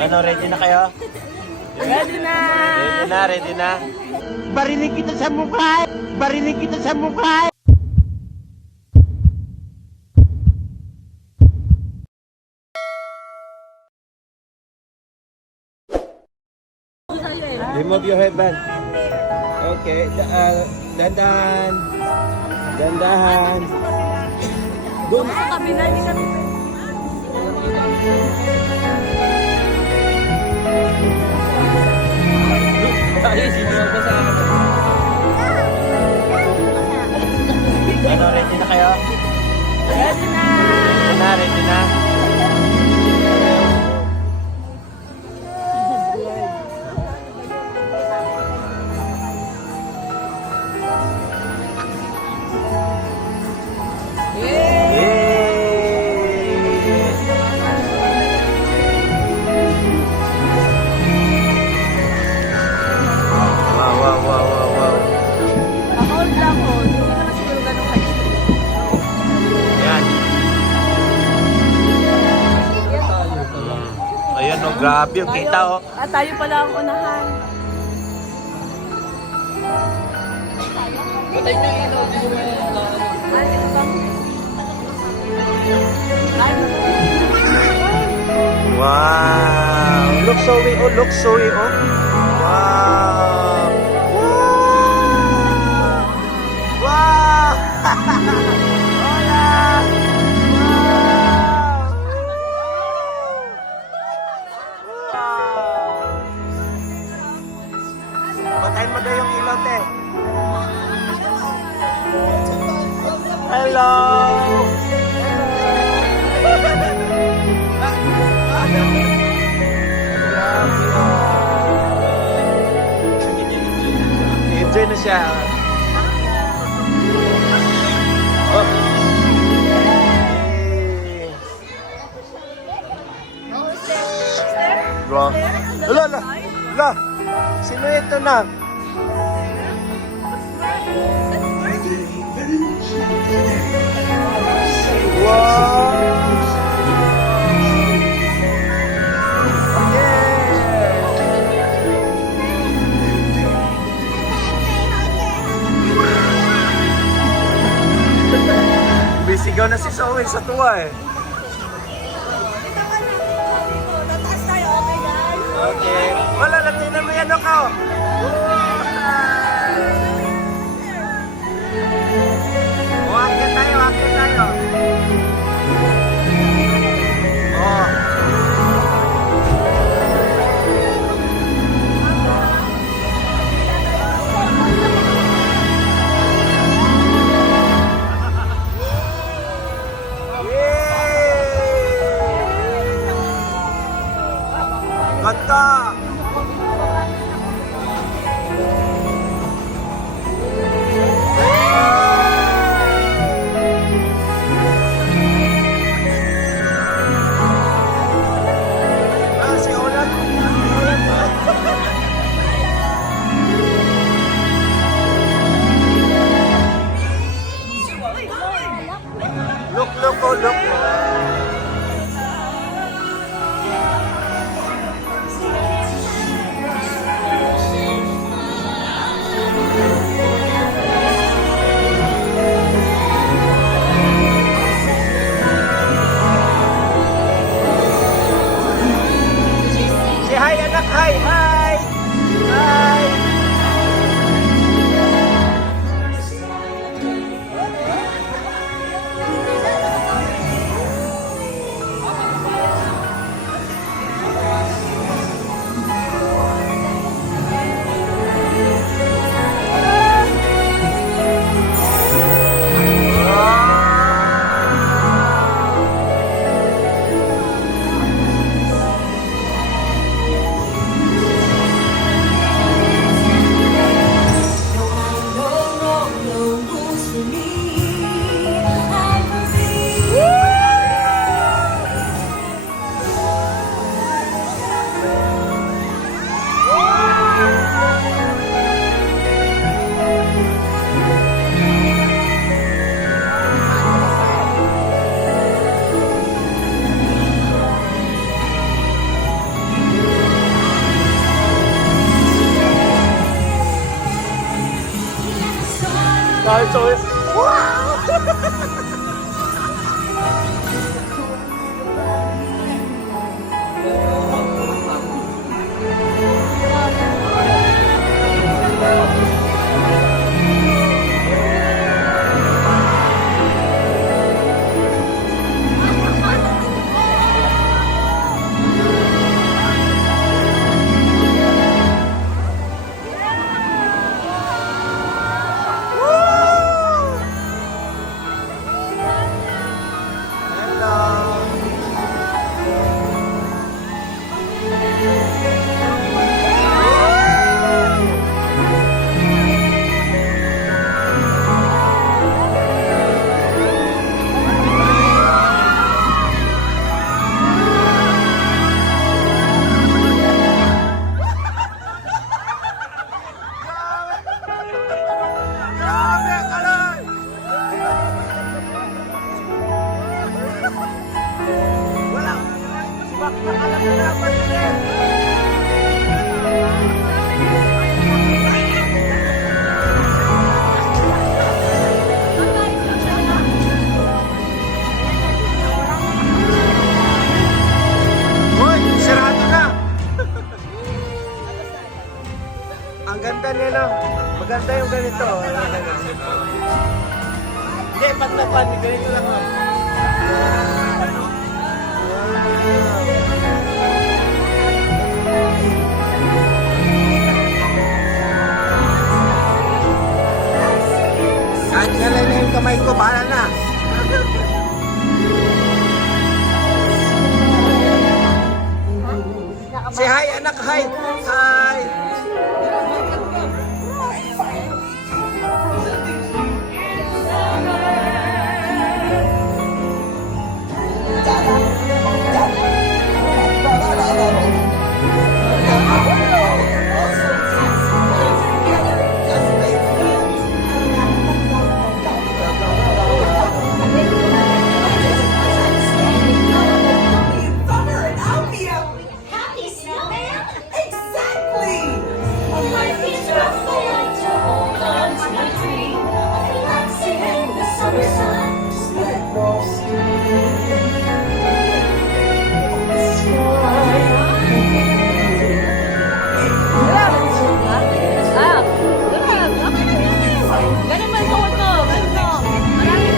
Ano, ready na kayo? Ready na! Ready na, ready na. Barinig kita sa mukha! Barinig kita sa mukha! Remove your headband. Okay, dandahan. Dandahan. Doon. Sa kabila, hindi kami Ay, sino ba sa akin? Ano, ready na kayo? ready na! Ready na, ready na. Ako lang ko, hindi ko na siguro ganun ka-extreme. Yan. Ayan, oh, grabe yung kita, oh. Tayo pala ang unahan. Patay na yung ilaw, hindi mo Wow! Look Zoe, oh, look Zoe, oh. Wow! Wow! Wow! Hola! Wow! Patayin mo daw yung ilaw, te. Hello! Enjoy na siya. Oh. Bro. Ala, ala. Ala. Sino ito na? Bisigaw na si Zoe sa tuwa eh. Tataas tayo, okay guys? Okay. Wala, latinan mo yan ako. Wakit tayo, wakit tayo. Oh. Kanta! Ah, si Olat! Look, look, oh, look! Say hi, anak. Hi, hi. Hi. So, wow! Grabe, kalay! Wala! Sibak na alam na dapat din! Hoy, sirado na! Ang ganda niya, no? Maganda yung ganito. Hindi, patlapan. Ganito lang. Kahit ngalay na yung kamay ko, bahala na. Say hi, anak. Hi. Hi. Happy snowman? Exactly! Life is beautiful to hold on to my dream. Relaxing in the summer sun, just let lost Ganun man suot mo. Ganun. Maraming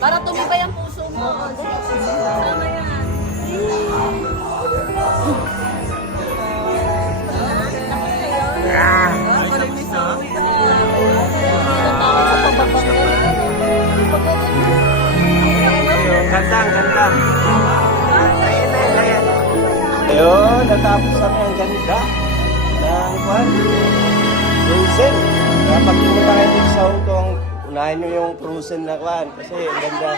para tumibay ang puso mo. Tama yan. Parang may sawi. Ganda, ang ganda. Ayan, ayan. Ayun, natapos kami ang ganda ng kwan. Frozen. Kaya pag pumunta kayo dito sa Hong Kong, unahin nyo yung Frozen na kwan. Kasi ang ganda.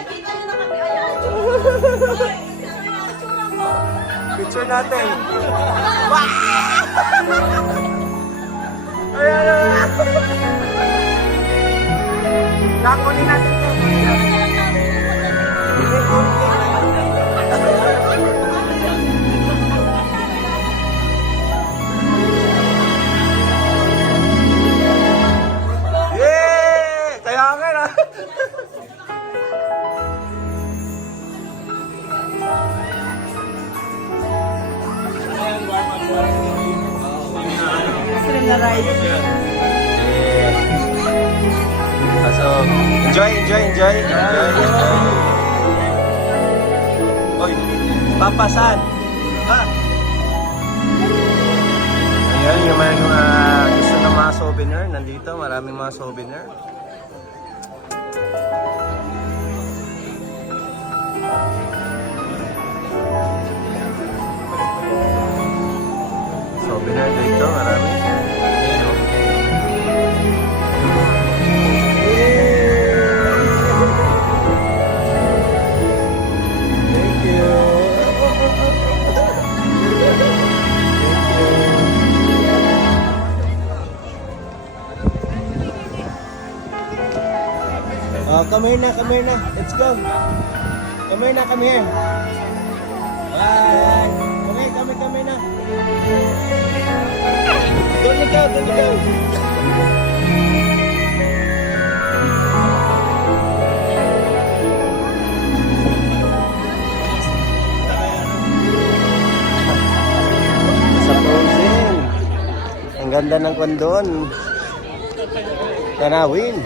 Picture natin. Wow! Ayan, ayan. Nakunin natin ito. Yeah! Kaya nga na. na ride. So, enjoy. Oy, papasan. Ha? Ayan, yung mga gusto ng mga souvenir. Nandito, maraming mga souvenir. Souvenir dito, marami. Ayan, oh. Thank you. Oh, come here na. Let's go. Come here. Bye. Come here na. Doon ikaw, doon ikaw. Sa Frozen. Ang ganda ng kondon. Tanawin.